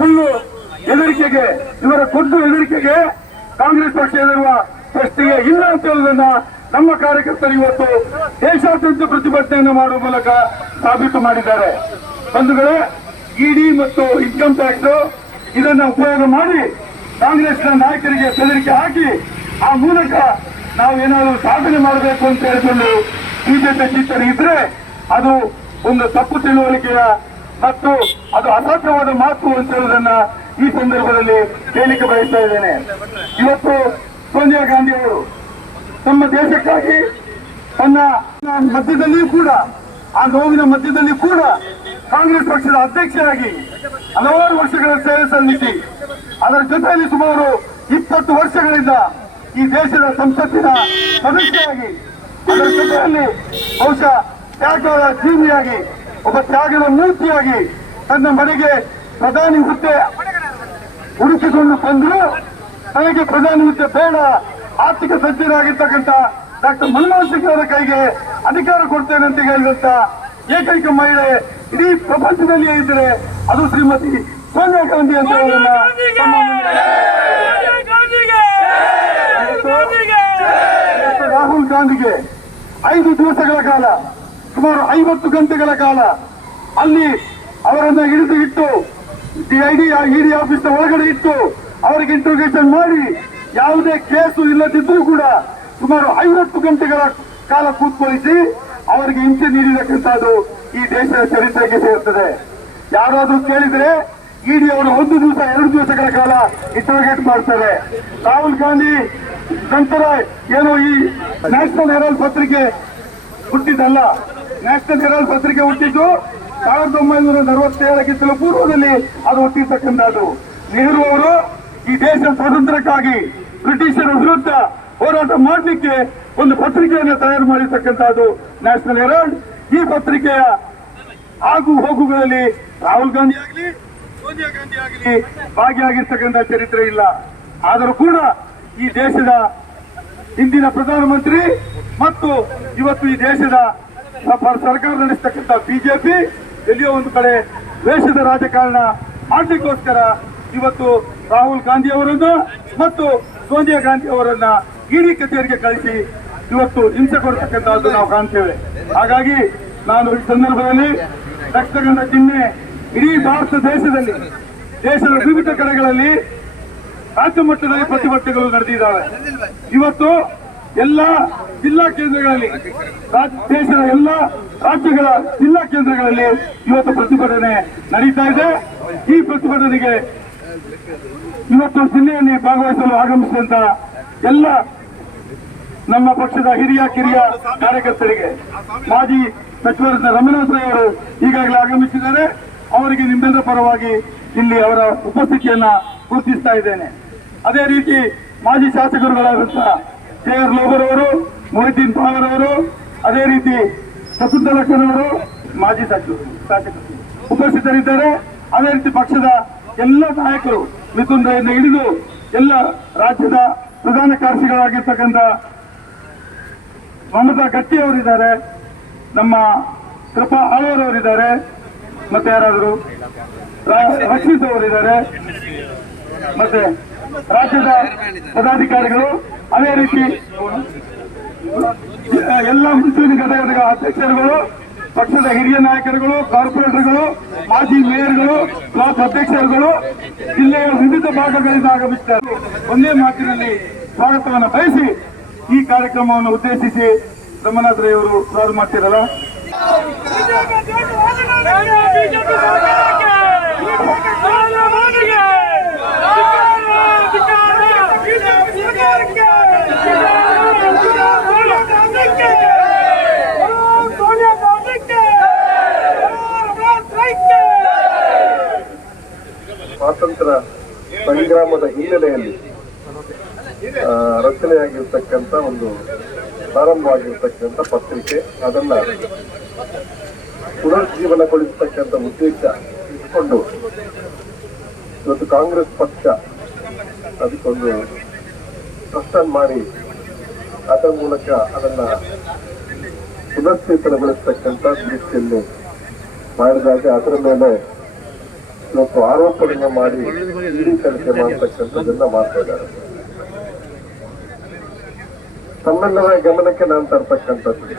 ಸುಳ್ಳು ಹೆದರಿಕೆಗೆ, ಇವರ ಖುದ್ದು ಹೆದರಿಕೆಗೆ ಕಾಂಗ್ರೆಸ್ ಪಕ್ಷ ಎದುರುವ ಪ್ರಶ್ನೆಗೆ ಇಲ್ಲ ಅಂತ ಹೇಳುವುದನ್ನ ನಮ್ಮ ಕಾರ್ಯಕರ್ತರು ಇವತ್ತು ದೇಶಾದ್ಯಂತ ಪ್ರತಿಭಟನೆಯನ್ನು ಮಾಡುವ ಮೂಲಕ ಸಾಬೀತು ಮಾಡಿದ್ದಾರೆ. ಬಂಧುಗಳೇ, ಇಡಿ ಮತ್ತು ಇನ್ಕಮ್ ಟ್ಯಾಕ್ಸ್ ಇದನ್ನ ಉಪಯೋಗ ಮಾಡಿ ಕಾಂಗ್ರೆಸ್ನ ನಾಯಕರಿಗೆ ಬೆದರಿಕೆ ಹಾಕಿ ಆ ಮೂಲಕ ನಾವು ಏನಾದರೂ ಸಾಧನೆ ಮಾಡಬೇಕು ಅಂತ ಹೇಳಿಕೊಂಡು ಬಿಜೆಪಿ ಚಿಂತನೆ ಇದ್ರೆ ಅದು ಒಂದು ತಪ್ಪು ತಿಳುವಳಿಕೆಯ ಮತ್ತು ಅದು ಅಸಾಧ್ಯವಾದ ಮಾತು ಅಂತ ಹೇಳುವುದನ್ನ ಈ ಸಂದರ್ಭದಲ್ಲಿ ಹೇಳಿಕೆ ಬಯಸ್ತಾ ಇದ್ದೇನೆ. ಇವತ್ತು ಸೋನಿಯಾ ಗಾಂಧಿ ಅವರು ತಮ್ಮ ದೇಶಕ್ಕಾಗಿ ತನ್ನ ಮಧ್ಯದಲ್ಲಿಯೂ ಕೂಡ, ಆ ನೋವಿನ ಮಧ್ಯದಲ್ಲಿ ಕೂಡ ಕಾಂಗ್ರೆಸ್ ಪಕ್ಷದ ಅಧ್ಯಕ್ಷರಾಗಿ ಹಲವಾರು ವರ್ಷಗಳ ಸೇವೆ ಸಲ್ಲಿಸಿ ಅದರ ಜೊತೆಯಲ್ಲಿ ಸುಮಾರು 20 ವರ್ಷಗಳಿಂದ ಈ ದೇಶದ ಸಂಸತ್ತಿನ ಸದಸ್ಯರಾಗಿ ಅದರ ಜೊತೆಯಲ್ಲಿ ಬಹುಶಃ ತ್ಯಾಗದ ಜೀವಿಯಾಗಿ, ಒಬ್ಬ ತ್ಯಾಗದ ಮೂರ್ತಿಯಾಗಿ ತನ್ನ ಮನೆಗೆ ಪ್ರಧಾನಿ ಹುದ್ದೆ ಹುಡುಕಿಕೊಂಡು ಬಂದ್ರು. ನನಗೆ ಪ್ರಧಾನಿ ಹುದ್ದೆ ಬೇಡ, ಆರ್ಥಿಕ ಸಚಿವರಾಗಿರ್ತಕ್ಕಂಥ ಡಾಕ್ಟರ್ ಮನಮೋಹನ್ ಸಿಂಗ್ ಅವರ ಕೈಗೆ ಅಧಿಕಾರ ಕೊಡ್ತೇನೆ ಅಂತ ಹೇಳಿದಂತ ಏಕೈಕ ಮಹಿಳೆ ಇಡೀ ಪ್ರಪಂಚದಲ್ಲಿಯೇ ಇದ್ರೆ ಅದು ಶ್ರೀಮತಿ ಸೋನಿಯಾ ಗಾಂಧಿ ಅಂತ ಹೇಳೋದನ್ನ ರಾಹುಲ್ ಗಾಂಧಿಗೆ 5 ದಿವಸಗಳ ಕಾಲ ಸುಮಾರು 50 ಗಂಟೆಗಳ ಕಾಲ ಅಲ್ಲಿ ಅವರನ್ನ ಹಿಡಿದು ಇಟ್ಟು ಇಡಿ ಆಫೀಸ್ನ ಒಳಗಡೆ ಇಟ್ಟು ಅವರಿಗೆ ಇಂಟ್ರೋಗೇಷನ್ ಮಾಡಿ ಯಾವುದೇ ಕೇಸು ಇಲ್ಲದಿದ್ರೂ ಕೂಡ ಸುಮಾರು 50 ಗಂಟೆಗಳ ಕಾಲ ಕೂತ್ಕೊಳಿಸಿ ಅವರಿಗೆ ಹಿಂಸೆ ನೀಡಿರತಕ್ಕಂಥದ್ದು ಈ ದೇಶದ ಚರಿತ್ರೆಗೆ ಸೇರುತ್ತದೆ. ಯಾರಾದ್ರೂ ಕೇಳಿದ್ರೆ ಇಡಿ ಅವರು 1 ದಿವಸ 2 ದಿವಸಗಳ ಕಾಲ ಇಂಟ್ರೋಗೇಟ್ ಮಾಡ್ತಾರೆ. ರಾಹುಲ್ ಗಾಂಧಿ ನಂತರ ಏನು ಈ ನ್ಯಾಷನಲ್ ಹೆರಾಲ್ಡ್ ಪತ್ರಿಕೆ ಹುಟ್ಟಿದ್ದಲ್ಲ, ನ್ಯಾಷನಲ್ ಹೆರಾಲ್ಡ್ ಪತ್ರಿಕೆ ಹುಟ್ಟಿದ್ದು 1947ಕ್ಕಿಂತಲೂ ಪೂರ್ವದಲ್ಲಿ ಅದು ಹುಟ್ಟಿರ್ತಕ್ಕಂಥದ್ದು. ನೆಹರು ಅವರು ಈ ದೇಶ ಸ್ವಾತಂತ್ರ್ಯಕ್ಕಾಗಿ ಬ್ರಿಟಿಷರ ವಿರುದ್ಧ ಹೋರಾಟ ಮಾಡಲಿಕ್ಕೆ ಒಂದು ಪತ್ರಿಕೆಯನ್ನು ತಯಾರು ಮಾಡಿರ್ತಕ್ಕಂಥದ್ದು ನ್ಯಾಷನಲ್ ಹೆರಾಲ್ಡ್. ಈ ಪತ್ರಿಕೆಯ ಆಗು ಹೋಗುಗಳಲ್ಲಿ ರಾಹುಲ್ ಗಾಂಧಿ ಆಗಲಿ ಸೋನಿಯಾ ಗಾಂಧಿ ಆಗಲಿ ಭಾಗಿಯಾಗಿರ್ತಕ್ಕಂಥ ಚರಿತ್ರೆ ಇಲ್ಲ. ಆದರೂ ಕೂಡ ಈ ದೇಶದ ಹಿಂದಿನ ಪ್ರಧಾನಮಂತ್ರಿ ಮತ್ತು ಇವತ್ತು ಈ ದೇಶದ ಸರ್ಕಾರ ನಡೆಸತಕ್ಕಂಥ ಬಿಜೆಪಿ ಎಲ್ಲಿಯೋ ಒಂದು ಕಡೆ ದೇಶದ ರಾಜಕಾರಣ ಮಾಡಲಿಕ್ಕೋಸ್ಕರ ಇವತ್ತು ರಾಹುಲ್ ಗಾಂಧಿ ಅವರನ್ನು ಮತ್ತು ಸೋನಿಯಾ ಗಾಂಧಿ ಅವರನ್ನ ಇಡಿ ಕಚೇರಿಗೆ ಕಳಿಸಿ ಇವತ್ತು ಹಿಂಸೆ ಕೊಡ್ತಕ್ಕಂಥದ್ದು ನಾವು ಕಾಣ್ತೇವೆ. ಹಾಗಾಗಿ ನಾನು ಈ ಸಂದರ್ಭದಲ್ಲಿ ರಕ್ತಗಂಧ ಚಿಹ್ನೆ ಇಡೀ ಭಾರತ ದೇಶದಲ್ಲಿ ದೇಶದ ವಿವಿಧ ಕಡೆಗಳಲ್ಲಿ ರಾಜ್ಯ ಮಟ್ಟದಲ್ಲಿ ಪ್ರತಿಭಟನೆಗಳು ನಡೆದಿದ್ದಾವೆ. ಇವತ್ತು ಎಲ್ಲ ಜಿಲ್ಲಾ ಕೇಂದ್ರಗಳಲ್ಲಿ ದೇಶದ ಎಲ್ಲ ರಾಜ್ಯಗಳ ಜಿಲ್ಲಾ ಕೇಂದ್ರಗಳಲ್ಲಿ ಇವತ್ತು ಪ್ರತಿಭಟನೆ ನಡೀತಾ ಇದೆ. ಈ ಪ್ರತಿಭಟನೆಗೆ ಇವತ್ತು ಜಿಲ್ಲೆಯಲ್ಲಿ ಭಾಗವಹಿಸಲು ಆಗಮಿಸಿದಂತ ಎಲ್ಲ ನಮ್ಮ ಪಕ್ಷದ ಹಿರಿಯ ಕಿರಿಯ ಕಾರ್ಯಕರ್ತರಿಗೆ ಮಾಜಿ ಸಚಿವರಾದ ರಮನಾಥ್ ರೈ ಅವರು ಈಗಾಗಲೇ ಆಗಮಿಸಿದ್ದಾರೆ. ಅವರಿಗೆ ನಿಮ್ಮೆಲ್ಲರ ಪರವಾಗಿ ಇಲ್ಲಿ ಅವರ ಉಪಸ್ಥಿತಿಯನ್ನ ಗುರುತಿಸ್ತಾ ಇದ್ದೇನೆ. ಅದೇ ರೀತಿ ಮಾಜಿ ಶಾಸಕರುಗಳಾದಂತಹ ಕೆ.ಆರ್. ಲೋಬರ್ ಅವರು, ಮೊಹಿದ್ದೀನ್ ಪಾವರ್ ಅವರು, ಅದೇ ರೀತಿ ಶಕುಂತಲಾ ಅವರು ಮಾಜಿ ಶಾಸಕರು ಉಪಸ್ಥಿತರಿದ್ದಾರೆ. ಅದೇ ರೀತಿ ಪಕ್ಷದ ಎಲ್ಲ ನಾಯಕರು ಮಿಥುನ್ ರೈಯಿಂದ ಹಿಡಿದು ಎಲ್ಲ ರಾಜ್ಯದ ಪ್ರಧಾನ ಕಾರ್ಯದರ್ಶಿಗಳಾಗಿರ್ತಕ್ಕಂಥ ಮಮತಾ ಗಟ್ಟಿ ಅವರಿದ್ದಾರೆ, ನಮ್ಮ ಕೃಪಾ ಆಳ್ವರ್ ಅವರಿದ್ದಾರೆ, ಮತ್ತೆ ಯಾರಾದರೂ ರಕ್ಷಿತ್ ಅವರಿದ್ದಾರೆ, ಮತ್ತೆ ರಾಜ್ಯದ ಪದಾಧಿಕಾರಿಗಳು, ಅದೇ ರೀತಿ ಎಲ್ಲ ಮುಂಚೂಣಿ ಘಟಕದ ಅಧ್ಯಕ್ಷರುಗಳು, ಪಕ್ಷದ ಹಿರಿಯ ನಾಯಕರುಗಳು, ಕಾರ್ಪೊರೇಟರ್ಗಳು, ಮಾಜಿ ಮೇಯರ್ಗಳು, ಬ್ಲಾಕ್ ಅಧ್ಯಕ್ಷರುಗಳು ಜಿಲ್ಲೆಯ ವಿವಿಧ ಭಾಗಗಳಿಂದ ಆಗಮಿಸಿದ್ದಾರೆ. ಒಂದೇ ಮಾತಿನಲ್ಲಿ ಸ್ವಾಗತವನ್ನು ಬಯಸಿ ಈ ಕಾರ್ಯಕ್ರಮವನ್ನು ಉದ್ದೇಶಿಸಿ ರಮನಾಥ್ ರೈ ಅವರು ಪ್ರಾರಂಭ ಮಾಡ್ತಿರಲ್ಲ. ಸ್ವಾತಂತ್ರ್ಯ ಸಂಗ್ರಾಮದ ಹಿನ್ನೆಲೆಯಲ್ಲಿ ರಚನೆಯಾಗಿರ್ತಕ್ಕಂಥ ಒಂದು ಪ್ರಾರಂಭವಾಗಿರ್ತಕ್ಕಂಥ ಪತ್ರಿಕೆ, ಅದನ್ನ ಪುನರ್ಜೀವನಗೊಳಿಸತಕ್ಕಂಥ ಉದ್ದೇಶ ಇಟ್ಕೊಂಡು ಇವತ್ತು ಕಾಂಗ್ರೆಸ್ ಪಕ್ಷ ಅದಕ್ಕೊಂದು ಟ್ರಸ್ಟ್ ಮಾಡಿ ಅದರ ಮೂಲಕ ಅದನ್ನ ಪುನಶ್ಚೇತನಗೊಳಿಸತಕ್ಕಂಥ ದೃಷ್ಟಿಯಲ್ಲಿ ಮಾಡಿದಾಗ ಅದರ ಮೇಲೆ ಇವತ್ತು ಆರೋಪಗಳನ್ನು ಮಾಡಿ ಇಡೀ ತನಿಖೆ ಮಾಡತಕ್ಕಂಥದ್ದನ್ನ ಮಾಡ್ತಾ ಇದ್ದಾರೆ. ತಮ್ಮೆಲ್ಲರ ಗಮನಕ್ಕೆ ನಾನು ತರ್ತಕ್ಕಂಥದ್ದು,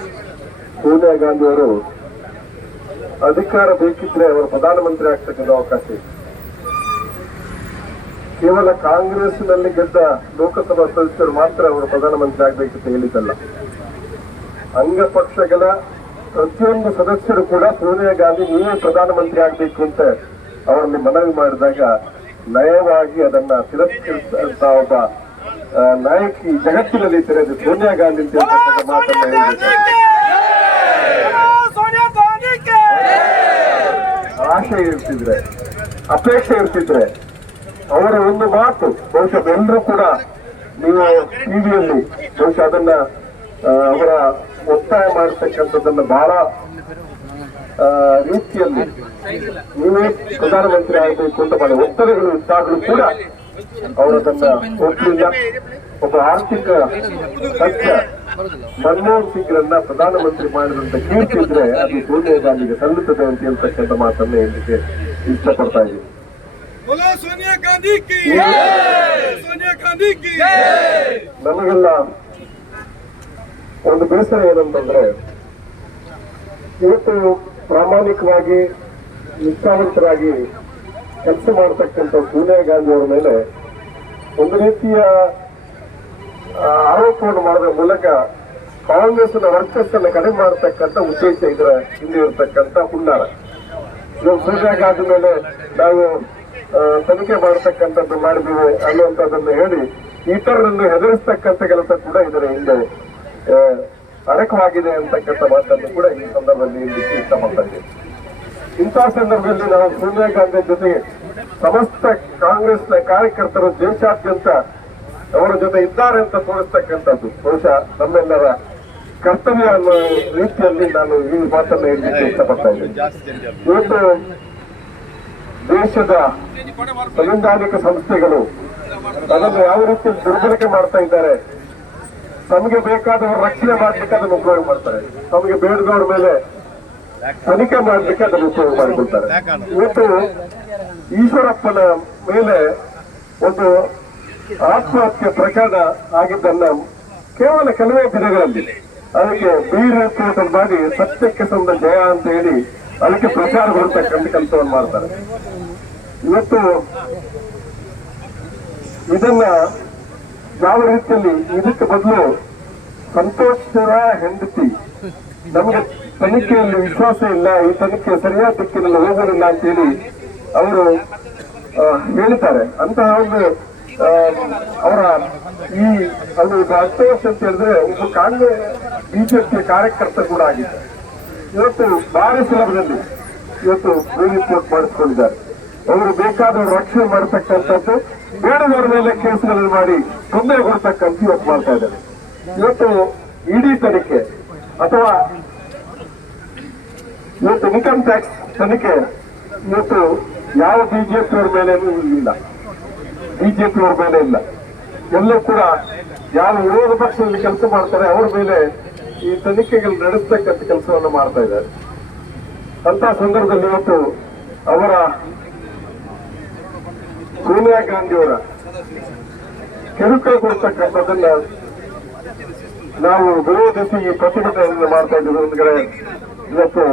ಸೋನಿಯಾ ಗಾಂಧಿ ಅವರು ಅಧಿಕಾರ ಬೇಕಿದ್ರೆ ಅವರು ಪ್ರಧಾನಮಂತ್ರಿ ಆಗ್ತಕ್ಕಂಥ ಅವಕಾಶ ಇದೆ. ಕೇವಲ ಕಾಂಗ್ರೆಸ್ನಲ್ಲಿ ಗೆದ್ದ ಲೋಕಸಭಾ ಸದಸ್ಯರು ಮಾತ್ರ ಅವರು ಪ್ರಧಾನಮಂತ್ರಿ ಆಗ್ಬೇಕಂತ ಹೇಳಿದ್ದಲ್ಲ. ಅಂಗ ಪಕ್ಷಗಳ ಪ್ರತಿಯೊಂದು ಸದಸ್ಯರು ಕೂಡ ಸೋನಿಯಾ ಗಾಂಧಿ ನೀವೇ ಪ್ರಧಾನಮಂತ್ರಿ ಆಗ್ಬೇಕು ಅಂತ ಅವರಲ್ಲಿ ಮನವಿ ಮಾಡಿದಾಗ ನಯವಾಗಿ ಅದನ್ನ ತಿರಸ್ಕರಿಸಿದಂತ ಒಬ್ಬ ನಾಯಕಿ ಜಗತ್ತಿನಲ್ಲಿ ತೆರೆದು ಸೋನಿಯಾ ಗಾಂಧಿ ಅಂತ ಹೇಳ್ತಕ್ಕಂಥ ಮಾತನ್ನ ಹೇಳಿದ್ದಾರೆ. ಆಶೆ ಇರ್ತಿದ್ರೆ, ಅಪೇಕ್ಷೆ ಇರ್ತಿದ್ರೆ ಅವರ ಒಂದು ಮಾತು ಬಹುಶಃ ಎಲ್ಲರೂ ಕೂಡ ನೀವು ಟಿವಿಯಲ್ಲಿ ಬಹುಶಃ ಅದನ್ನ ಅವರ ಒತ್ತಾಯ ಮಾಡತಕ್ಕಂಥದ್ದನ್ನ ಬಹಳ ರೀತಿಯಲ್ಲಿ ನೀವೇ ಪ್ರಧಾನಮಂತ್ರಿ ಆಗಬೇಕು ಅಂತ ಬಹಳ ಒತ್ತಡಗಳು ಇದ್ದಾಗಲೂ ಕೂಡ ಅವರದನ್ನ ಒಪ್ಪಲಿಲ್ಲ. ಒಬ್ಬ ಆರ್ಥಿಕ ಸತ್ಯ ಮನಮೋಹನ್ ಸಿಂಗ್ರನ್ನ ಪ್ರಧಾನಮಂತ್ರಿ ಮಾಡಿದಂತ ಕೀರ್ತಿ ಇದ್ರೆ ಅದು ಸೋನಿಯಾ ಗಾಂಧಿಗೆ ಸಲ್ಲುತ್ತದೆ ಅಂತ ಹೇಳ್ತಕ್ಕಂಥ ಮಾತನ್ನ ಹೇಳಲಿಕ್ಕೆ ಇಷ್ಟಪಡ್ತಾ ಇದ್ದೀನಿ. ನಮಗೆಲ್ಲ ಒಂದು ಬೇಸರ ಏನಂತಂದ್ರೆ, ಇವತ್ತು ಪ್ರಾಮಾಣಿಕವಾಗಿ ನಿಷ್ಠಾವಂತರಾಗಿ ಕೆಲಸ ಮಾಡತಕ್ಕಂಥ ಸೋನಿಯಾ ಗಾಂಧಿ ಅವರ ಮೇಲೆ ಒಂದು ರೀತಿಯ ಆರೋಪವನ್ನು ಮಾಡೋದ್ರ ಮೂಲಕ ಕಾಂಗ್ರೆಸ್ನ ವರ್ಚಸ್ಸನ್ನು ಕಡಿಮೆ ಮಾಡತಕ್ಕಂಥ ಉದ್ದೇಶ ಇದರ ಹಿಂದೆ ಇರತಕ್ಕಂಥ ಹುನ್ನಾರ. ಇವಾಗ ಸೋನಿಯಾ ಗಾಂಧಿ ಮೇಲೆ ನಾವು ತನಿಖೆ ಮಾಡತಕ್ಕಂಥದ್ದು ಮಾಡಿದ್ದೀವಿ ಅನ್ನುವಂಥದ್ದನ್ನು ಹೇಳಿ ಇತರರನ್ನು ಹೆದರಿಸ್ತಕ್ಕಂಥ ಕೆಲಸ ಕೂಡ ಇದರ ಹಿಂದೆ ಅಡಕವಾಗಿದೆ ಅಂತಕ್ಕಂಥ ಮಾತನ್ನು ಕೂಡ ಈ ಸಂದರ್ಭದಲ್ಲಿ ಹೇಳಲಿಕ್ಕೆ ಇಷ್ಟಪಡ್ತಾ ಇದ್ದೇನೆ. ಇಂತಹ ಸಂದರ್ಭದಲ್ಲಿ ನಾವು ಸೋನಿಯಾ ಗಾಂಧಿ ಜೊತೆಗೆ ಸಮಸ್ತ ಕಾಂಗ್ರೆಸ್ನ ಕಾರ್ಯಕರ್ತರು ದೇಶಾದ್ಯಂತ ಅವರ ಜೊತೆ ಇದ್ದಾರೆ ಅಂತ ತೋರಿಸ್ತಕ್ಕಂಥದ್ದು ಬಹುಶಃ ನಮ್ಮೆಲ್ಲರ ಕರ್ತವ್ಯ ಅನ್ನೋ ರೀತಿಯಲ್ಲಿ ನಾನು ಈ ಮಾತನ್ನು ಹೇಳಲಿಕ್ಕೆ ಇಷ್ಟಪಡ್ತಾ ಇದ್ದೇನೆ. ಇವತ್ತು ದೇಶದ ಸಂವಿಧಾನಿಕ ಸಂಸ್ಥೆಗಳು ಅದನ್ನು ಯಾವ ರೀತಿ ದುರ್ಬಳಕೆ ಮಾಡ್ತಾ ಇದ್ದಾರೆ, ತಮಗೆ ಬೇಕಾದವರು ರಕ್ಷಣೆ ಮಾಡ್ಲಿಕ್ಕೆ ಅದನ್ನು ಉಪಯೋಗ ಮಾಡ್ತಾರೆ, ತಮಗೆ ಬೇಡದವ್ರ ಮೇಲೆ ತನಿಖೆ ಮಾಡ್ಲಿಕ್ಕೆ ಅದನ್ನು ಉಪಯೋಗ ಮಾಡಿಕೊಳ್ತಾರೆ. ಇವತ್ತು ಈಶ್ವರಪ್ಪನ ಮೇಲೆ ಒಂದು ಆತ್ಮಹತ್ಯೆ ಪ್ರಕರಣ ಆಗಿದ್ದನ್ನ ಕೇವಲ ಕೆಲವೇ ದಿನಗಳಲ್ಲಿ ಅದಕ್ಕೆ ಬೀರ್ ರಿಪೋರ್ಟ್ ಮಾಡಿ ಸತ್ಯಕ್ಕೆ ಸಂದ ಜಯ ಅಂತ ಹೇಳಿ ಅದಕ್ಕೆ ಪ್ರಚಾರ ಬರತಕ್ಕಂಥ ಕೆಲಸವನ್ನು ಮಾಡ್ತಾರೆ. ಇವತ್ತು ಇದನ್ನ ಯಾವ ರೀತಿಯಲ್ಲಿ ಇದಕ್ಕೆ ಬದಲು ಸಂತೋಷರ ಹೆಂಡತಿ ನಮಗೆ ತನಿಖೆಯಲ್ಲಿ ವಿಶ್ವಾಸ ಇಲ್ಲ, ಈ ತನಿಖೆ ಸರಿಯಾದ ದಿಕ್ಕಿನಲ್ಲಿ ಹೋಗೋದಿಲ್ಲ ಅಂತ ಹೇಳಿ ಅವರು ಹೇಳಿದ್ದಾರೆ. ಅಂತಹ ಒಂದು ಅವರ ಈ ಅದು 10 ವರ್ಷ ಅಂತ ಹೇಳಿದ್ರೆ ಒಬ್ಬ ಕಾಂಗ್ರೆಸ್ ಬಿಜೆಪಿ ಕಾರ್ಯಕರ್ತ ಕೂಡ ಆಗಿದೆ. ಇವತ್ತು ಭಾರಿ ಸುಲಭದಲ್ಲಿ ಇವತ್ತು ರಿಪೋರ್ಟ್ ಮಾಡಿಸ್ಕೊಂಡಿದ್ದಾರೆ. ಅವರು ಬೇಕಾದವರು ರಕ್ಷಣೆ ಮಾಡತಕ್ಕಂಥದ್ದು, ಬೇಡದವರ ಮೇಲೆ ಕೇಸುಗಳನ್ನು ಮಾಡಿ ತೊಂದರೆ ಕೊಡ್ತಕ್ಕಂಥ ಇವತ್ತು ಮಾಡ್ತಾ ಇದ್ದಾರೆ. ಇವತ್ತು ಇಡಿ ತನಿಖೆ ಅಥವಾ ಇವತ್ತು ಇನ್ಕಮ್ ಟ್ಯಾಕ್ಸ್ ತನಿಖೆ ಇವತ್ತು ಯಾವ ಬಿಜೆಪಿಯವರ ಮೇಲೆ ಇಲ್ಲ, ಬಿಜೆಪಿಯವರ ಮೇಲೆ ಇಲ್ಲ. ಎಲ್ಲೂ ಕೂಡ ಯಾವ ವಿರೋಧ ಪಕ್ಷದಲ್ಲಿ ಕೆಲಸ ಮಾಡ್ತಾರೆ ಅವರ ಮೇಲೆ ಈ ತನಿಖೆಗಳು ನಡೆಸ್ತಕ್ಕಂಥ ಕೆಲಸವನ್ನು ಮಾಡ್ತಾ ಇದ್ದಾರೆ. ಅಂತ ಸಂದರ್ಭದಲ್ಲಿ ಇವತ್ತು ಅವರ ಸೋನಿಯಾ ಗಾಂಧಿಯವರ ಕಿರುಕುಳ ಕೊಡ್ತಕ್ಕಂಥದ್ದನ್ನ ನಾವು ವಿರೋಧಿಸಿ ಈ ಪ್ರತಿಭಟನೆಯನ್ನು ಮಾಡ್ತಾ ಇದ್ದೀವಿ. ಒಂದು ಕಡೆ ಇವತ್ತು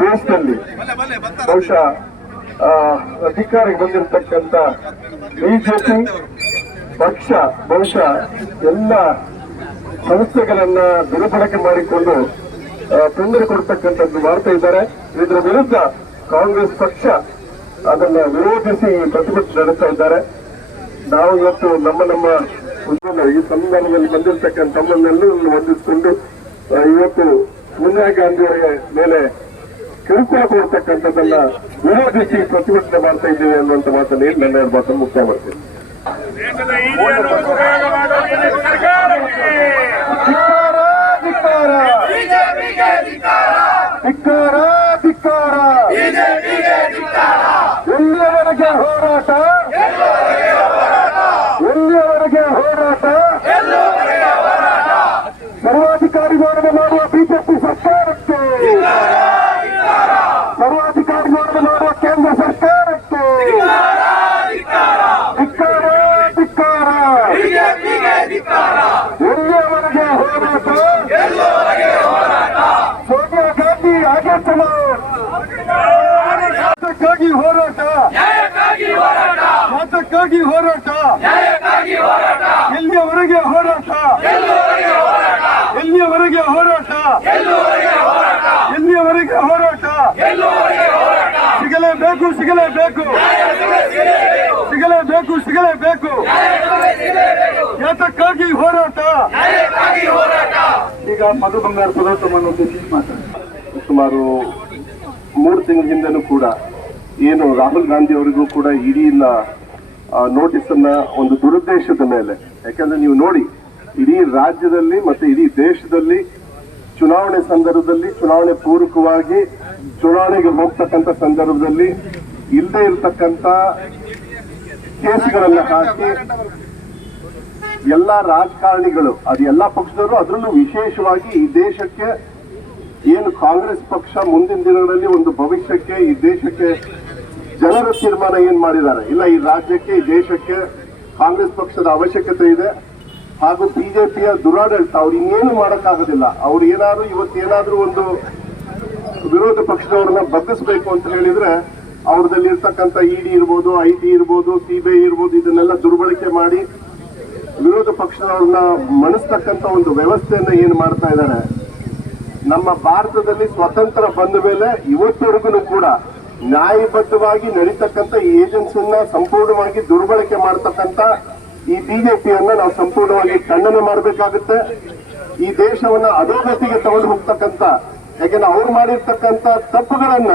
ದೇಶದಲ್ಲಿ ಬಹುಶಃ ಅಧಿಕಾರಕ್ಕೆ ಬಂದಿರತಕ್ಕಂಥ ಬಿಜೆಪಿ ಪಕ್ಷ ಬಹುಶಃ ಎಲ್ಲ ಸಂಸ್ಥೆಗಳನ್ನ ದುರ್ಬಳಕೆ ಮಾಡಿಕೊಂಡು ತೊಂದರೆ ಕೊಡ್ತಕ್ಕಂಥದ್ದು ಮಾಡ್ತಾ ಇದ್ದಾರೆ. ಇದರ ವಿರುದ್ಧ ಕಾಂಗ್ರೆಸ್ ಪಕ್ಷ ಅದನ್ನ ವಿರೋಧಿಸಿ ಪ್ರತಿಭಟನೆ ನಡೆಸ್ತಾ ಇದ್ದಾರೆ. ನಾವು ಇವತ್ತು ನಮ್ಮ ಈ ಸಂವಿಧಾನದಲ್ಲಿ ಬಂದಿರತಕ್ಕಂಥ ತಮ್ಮನ್ನೆಲ್ಲರನ್ನು ಹೊಂದಿಸಿಕೊಂಡು ಇವತ್ತು ಸೋನಿಯಾ ಗಾಂಧಿಯವರ ಮೇಲೆ ಕಿರುಕುಳ ಕೊಡ್ತಕ್ಕಂಥದ್ದನ್ನ ವಿರೋಧಿಸಿ ಪ್ರತಿಭಟನೆ ಮಾಡ್ತಾ ಇದ್ದೇವೆ ಅನ್ನುವಂಥ ಮಾತನ್ನು ಹೇಳಿ ನನ್ನ ಮಾತನ್ನು ಮುಕ್ತಾಯ ಮಾಡ್ತೇನೆ. ಎಲ್ಲಿಯವರೆಗೆ ಹೋರಾಟ, ಎಲ್ಲಿಯವರೆಗೆ ಹೋರಾಟ, ಸರ್ವಾಧಿಕಾರಿಗಳನ್ನು ಮಾಡುವ ಬಿಜೆಪಿ ಸರ್ಕಾರಕ್ಕೆ, ಸರ್ವಾಧಿಕಾರಿಗಳನ್ನು ಮಾಡುವ ಕೇಂದ್ರ ಸರ್ಕಾರಕ್ಕೆ, ನ್ಯಾಯಕ್ಕಾಗಿ ಹೋರಾಟ, ಎಲ್ಲಿಯವರೆಗೆ ಹೋರಾಟ, ಎಲ್ಲಿಯವರೆಗೆ ಹೋರಾಟ, ಎಲ್ಲಿಯವರೆಗೆ ಹೋರಾಟ, ಸಿಗಲೇಬೇಕು, ಸಿಗಲೇಬೇಕು, ಸಿಗಲೇಬೇಕು, ಸಿಗಲೇಬೇಕು. ಯಾತಕ್ಕಾಗಿ ಹೋರಾಟ? ಈಗ ಮಧು ಬಂಗಾರ ಪದೋತ್ತಮನ್ನು ಉದ್ದೇಶಿಸಿ ಮಾತಾಡ್ತಾರೆ. ಸುಮಾರು 3 ತಿಂಗಳ ಹಿಂದೆನೂ ಕೂಡ ಏನು ರಾಹುಲ್ ಗಾಂಧಿ ಅವರಿಗೂ ಕೂಡ ಇಡಿನ ನೋಟಿಸ್ ಅನ್ನ ಒಂದು ದುರುದ್ದೇಶದ ಮೇಲೆ, ಯಾಕಂದ್ರೆ ನೀವು ನೋಡಿ ಇಡೀ ರಾಜ್ಯದಲ್ಲಿ ಮತ್ತೆ ಇಡೀ ದೇಶದಲ್ಲಿ ಚುನಾವಣೆ ಸಂದರ್ಭದಲ್ಲಿ, ಚುನಾವಣೆ ಪೂರ್ವಕವಾಗಿ ಚುನಾವಣೆಗೆ ಹೋಗ್ತಕ್ಕಂಥ ಸಂದರ್ಭದಲ್ಲಿ ಇಲ್ಲದೆ ಇರತಕ್ಕಂತ ಕೇಸ್ಗಳನ್ನ ಹಾಕಿ ಎಲ್ಲ ರಾಜಕಾರಣಿಗಳು, ಅದು ಎಲ್ಲ ಪಕ್ಷದವರು, ಅದರಲ್ಲೂ ವಿಶೇಷವಾಗಿ ಈ ದೇಶಕ್ಕೆ ಏನು ಕಾಂಗ್ರೆಸ್ ಪಕ್ಷ ಮುಂದಿನ ದಿನಗಳಲ್ಲಿ ಒಂದು ಭವಿಷ್ಯಕ್ಕೆ ಈ ದೇಶಕ್ಕೆ ಜನರ ತೀರ್ಮಾನ ಏನ್ ಮಾಡಿದ್ದಾರೆ, ಇಲ್ಲ ಈ ರಾಜ್ಯಕ್ಕೆ ಈ ದೇಶಕ್ಕೆ ಕಾಂಗ್ರೆಸ್ ಪಕ್ಷದ ಅವಶ್ಯಕತೆ ಇದೆ, ಹಾಗೂ ಬಿಜೆಪಿಯ ದುರಾಡಳಿತ ಅವ್ರು ಇನ್ನೇನು ಮಾಡಕ್ಕಾಗೋದಿಲ್ಲ. ಅವ್ರು ಏನಾದ್ರು ಇವತ್ತೇನಾದ್ರೂ ಒಂದು ವಿರೋಧ ಪಕ್ಷದವ್ರನ್ನ ಬಗ್ಗಿಸ್ಬೇಕು ಅಂತ ಹೇಳಿದ್ರೆ ಅವ್ರದಲ್ಲಿ ಇರ್ತಕ್ಕಂಥ ಇಡಿ ಇರ್ಬೋದು, IT ಇರ್ಬೋದು, CBI ಇರ್ಬೋದು, ಇದನ್ನೆಲ್ಲ ದುರ್ಬಳಕೆ ಮಾಡಿ ವಿರೋಧ ಪಕ್ಷದವ್ರನ್ನ ಮಣಿಸ್ತಕ್ಕಂಥ ಒಂದು ವ್ಯವಸ್ಥೆಯನ್ನ ಏನ್ ಮಾಡ್ತಾ ಇದ್ದಾರೆ. ನಮ್ಮ ಭಾರತದಲ್ಲಿ ಸ್ವತಂತ್ರ ಬಂದ ಮೇಲೆ ಇವತ್ತವರೆಗೂ ಕೂಡ ನ್ಯಾಯಬದ್ಧವಾಗಿ ನಡೀತಕ್ಕಂಥ ಈ ಏಜೆನ್ಸಿಯನ್ನ ಸಂಪೂರ್ಣವಾಗಿ ದುರ್ಬಳಕೆ ಮಾಡತಕ್ಕಂಥ ಈ ಬಿಜೆಪಿಯನ್ನ ನಾವು ಸಂಪೂರ್ಣವಾಗಿ ಖಂಡನೆ ಮಾಡಬೇಕಾಗುತ್ತೆ. ಈ ದೇಶವನ್ನ ಅಧೋಗತಿಗೆ ತಗೊಂಡು ಹೋಗ್ತಕ್ಕಂಥ, ಯಾಕೆಂದ್ರೆ ಅವ್ರು ಮಾಡಿರ್ತಕ್ಕಂಥ ತಪ್ಪುಗಳನ್ನ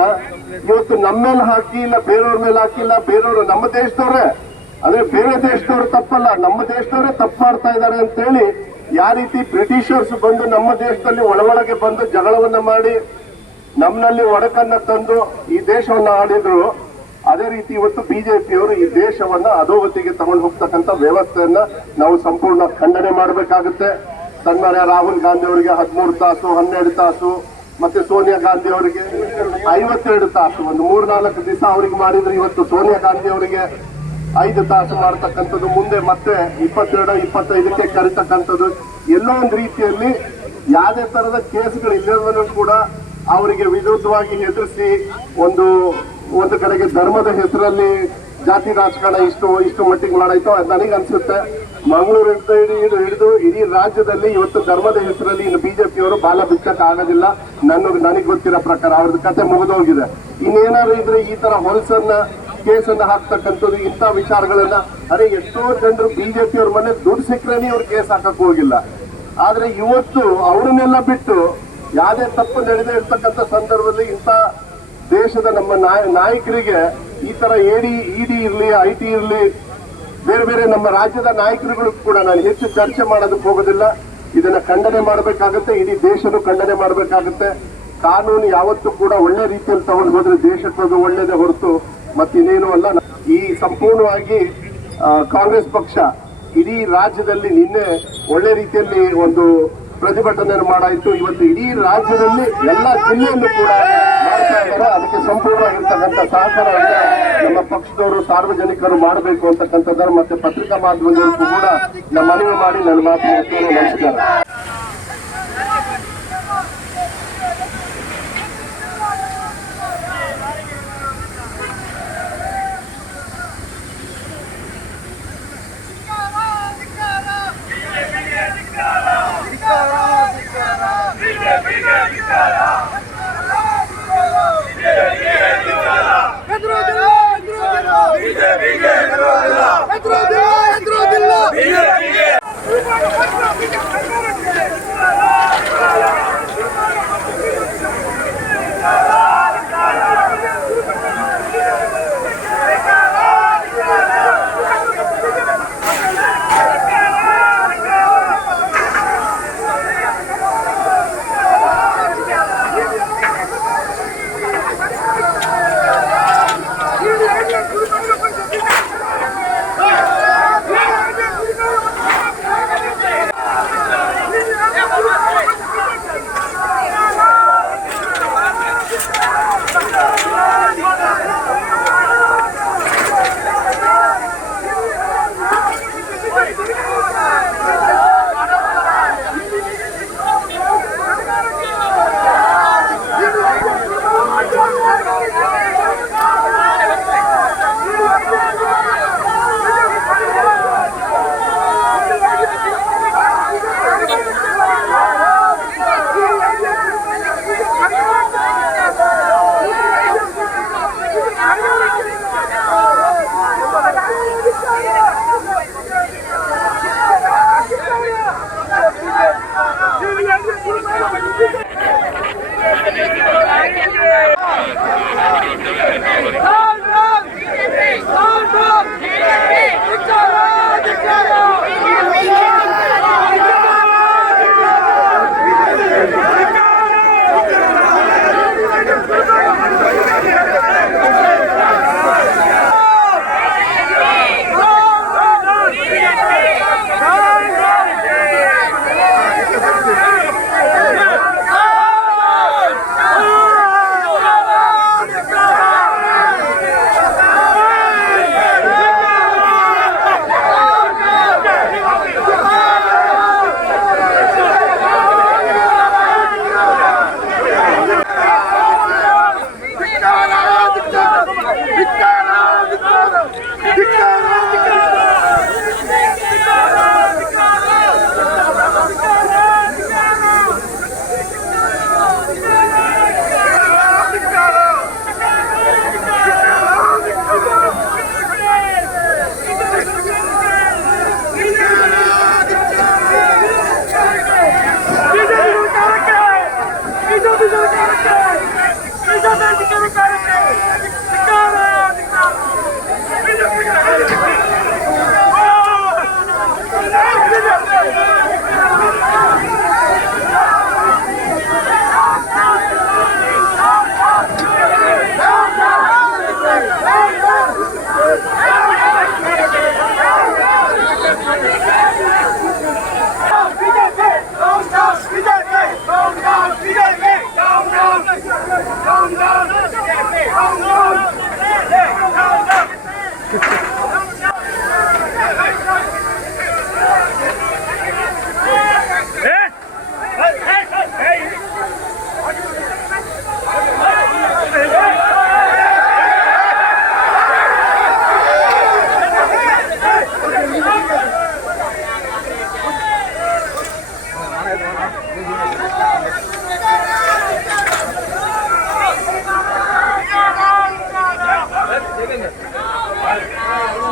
ಇವತ್ತು ನಮ್ಮ ಮೇಲೆ ಹಾಕಿ, ಇಲ್ಲ ಬೇರೆಯವ್ರ ಮೇಲೆ ಹಾಕಿಲ್ಲ, ಬೇರೆಯವರು ನಮ್ಮ ದೇಶದವ್ರೆ, ಅಂದ್ರೆ ಬೇರೆ ದೇಶದವ್ರು ತಪ್ಪಲ್ಲ, ನಮ್ಮ ದೇಶದವರೇ ತಪ್ಪು ಮಾಡ್ತಾ ಇದ್ದಾರೆ ಅಂತ ಹೇಳಿ ಯಾವ ರೀತಿ ಬ್ರಿಟಿಷರ್ಸ್ ಬಂದು ನಮ್ಮ ದೇಶದಲ್ಲಿ ಒಳಗೆ ಬಂದು ಜಗಳವನ್ನ ಮಾಡಿ ನಮ್ಮಲ್ಲಿ ಒಡಕನ್ನ ತಂದು ಈ ದೇಶವನ್ನ ಆಳಿದ್ರು, ಅದೇ ರೀತಿ ಇವತ್ತು ಬಿಜೆಪಿಯವರು ಈ ದೇಶವನ್ನ ಅಧೋಗತಿಗೆ ತಗೊಂಡು ಹೋಗ್ತಕ್ಕಂಥ ವ್ಯವಸ್ಥೆಯನ್ನ ನಾವು ಸಂಪೂರ್ಣ ಖಂಡನೆ ಮಾಡಬೇಕಾಗುತ್ತೆ. ಸನ್ಮಾನ್ಯ ರಾಹುಲ್ ಗಾಂಧಿ ಅವರಿಗೆ 13 ತಾಸು, 12 ತಾಸು, ಮತ್ತೆ ಸೋನಿಯಾ ಗಾಂಧಿ ಅವರಿಗೆ 52 ತಾಸು, ಒಂದು 3-4 ದಿವಸ ಅವರಿಗೆ ಮಾಡಿದ್ರೆ ಇವತ್ತು ಸೋನಿಯಾ ಗಾಂಧಿ ಅವರಿಗೆ 5 ತಾಸು ಮಾಡ್ತಕ್ಕಂಥದ್ದು, ಮುಂದೆ ಮತ್ತೆ 22-25ಕ್ಕೆ ಕರೀತಕ್ಕಂಥದ್ದು. ಎಲ್ಲೋ ಒಂದು ರೀತಿಯಲ್ಲಿ ಯಾವುದೇ ತರದ ಕೇಸ್ಗಳು ಇಲ್ಲದನ್ನು ಕೂಡ ಅವರಿಗೆ ವಿರುದ್ಧವಾಗಿ ಹೆದರಿಸಿ ಒಂದು ಕಡೆಗೆ ಧರ್ಮದ ಹೆಸರಲ್ಲಿ ಜಾತಿ ರಾಜಕಾರಣ ಇಷ್ಟು ಮಟ್ಟಿಗೆ ಮಾಡಾಯ್ತು. ಅದು ನನಗೆ ಅನ್ಸುತ್ತೆ ಮಂಗಳೂರು ಹಿಡಿದು ಇಡೀ ರಾಜ್ಯದಲ್ಲಿ ಇವತ್ತು ಧರ್ಮದ ಹೆಸರಲ್ಲಿ ಇನ್ನು ಬಿಜೆಪಿಯವರು ಬಾಲ ಬಿಚ್ಚಕ್ಕೆ ಆಗೋದಿಲ್ಲ. ನನಗೆ ಗೊತ್ತಿರೋ ಪ್ರಕಾರ ಅವ್ರದ್ದು ಕತೆ ಮುಗಿದೋಗಿದೆ. ಇನ್ನೇನಾದ್ರು ಇದ್ರೆ ಈ ತರ ಹೊಲಸನ್ನ ಕೇಸನ್ನ ಹಾಕ್ತಕ್ಕಂಥದ್ದು, ಇಂಥ ವಿಚಾರಗಳನ್ನ, ಅರೆ ಎಷ್ಟೋ ಜನರು ಬಿಜೆಪಿಯವ್ರ ಮನೆ ದುಡ್ಡು ಸಿಕ್ಕರೇನೆ ಅವ್ರು ಕೇಸ್ ಹಾಕಕ್ ಹೋಗಿಲ್ಲ. ಆದ್ರೆ ಇವತ್ತು ಅವ್ರನ್ನೆಲ್ಲ ಬಿಟ್ಟು ಯಾವುದೇ ತಪ್ಪು ನಡೆದೇ ಇರ್ತಕ್ಕಂಥ ಸಂದರ್ಭದಲ್ಲಿ ಇಂಥ ದೇಶದ ನಮ್ಮ ನಾಯಕರಿಗೆ ಈ ತರ ಇಡಿ ಇರ್ಲಿ, IT ಇರ್ಲಿ, ಬೇರೆ ಬೇರೆ ನಮ್ಮ ರಾಜ್ಯದ ನಾಯಕರುಗಳು ಕೂಡ ನಾನು ಹೆಚ್ಚು ಚರ್ಚೆ ಮಾಡೋದಕ್ಕೆ ಹೋಗೋದಿಲ್ಲ. ಇದನ್ನ ಖಂಡನೆ ಮಾಡಬೇಕಾಗುತ್ತೆ, ಇಡೀ ದೇಶನು ಖಂಡನೆ ಮಾಡಬೇಕಾಗುತ್ತೆ. ಕಾನೂನು ಯಾವತ್ತೂ ಕೂಡ ಒಳ್ಳೆ ರೀತಿಯಲ್ಲಿ ತಗೊಂಡು ಹೋದ್ರೆ ದೇಶಕ್ಕೆ ಒಳ್ಳೇದೇ ಹೊರತು ಮತ್ತಿನ್ನೇನು ಅಲ್ಲ. ಈ ಸಂಪೂರ್ಣವಾಗಿ ಕಾಂಗ್ರೆಸ್ ಪಕ್ಷ ಇಡೀ ರಾಜ್ಯದಲ್ಲಿ ನಿನ್ನೆ ಒಳ್ಳೆ ರೀತಿಯಲ್ಲಿ ಒಂದು ಪ್ರತಿಭಟನೆಯನ್ನು ಮಾಡಾಯಿತು. ಇವತ್ತು ಇಡೀ ರಾಜ್ಯದಲ್ಲಿ ಎಲ್ಲ ಜಿಲ್ಲೆಯಲ್ಲೂ ಕೂಡ ಮಾಡ್ತಾ ಇದ್ದಾರೆ. ಅದಕ್ಕೆ ಸಂಪೂರ್ಣವಾಗಿರ್ತಕ್ಕಂಥ ಸಹಕಾರವನ್ನು ನಮ್ಮ ಪಕ್ಷದವರು, ಸಾರ್ವಜನಿಕರು ಮಾಡಬೇಕು ಅಂತಕ್ಕಂಥದ್ದರ ಮತ್ತೆ ಪತ್ರಿಕಾ ಮಾಧ್ಯಮದವರಿಗೂ ಕೂಡ ನಮ್ಮ ಮನವಿ ಮಾಡಿ ನನ್ನ ಮಾತು ಮುಗಿಸ್ತೇನೆ. ನಮಸ್ಕಾರ. BJP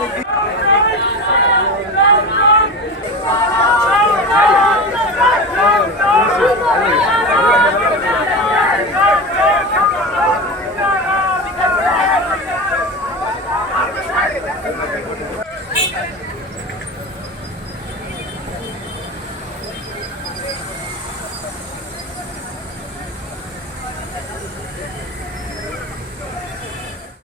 ಬೇಕು.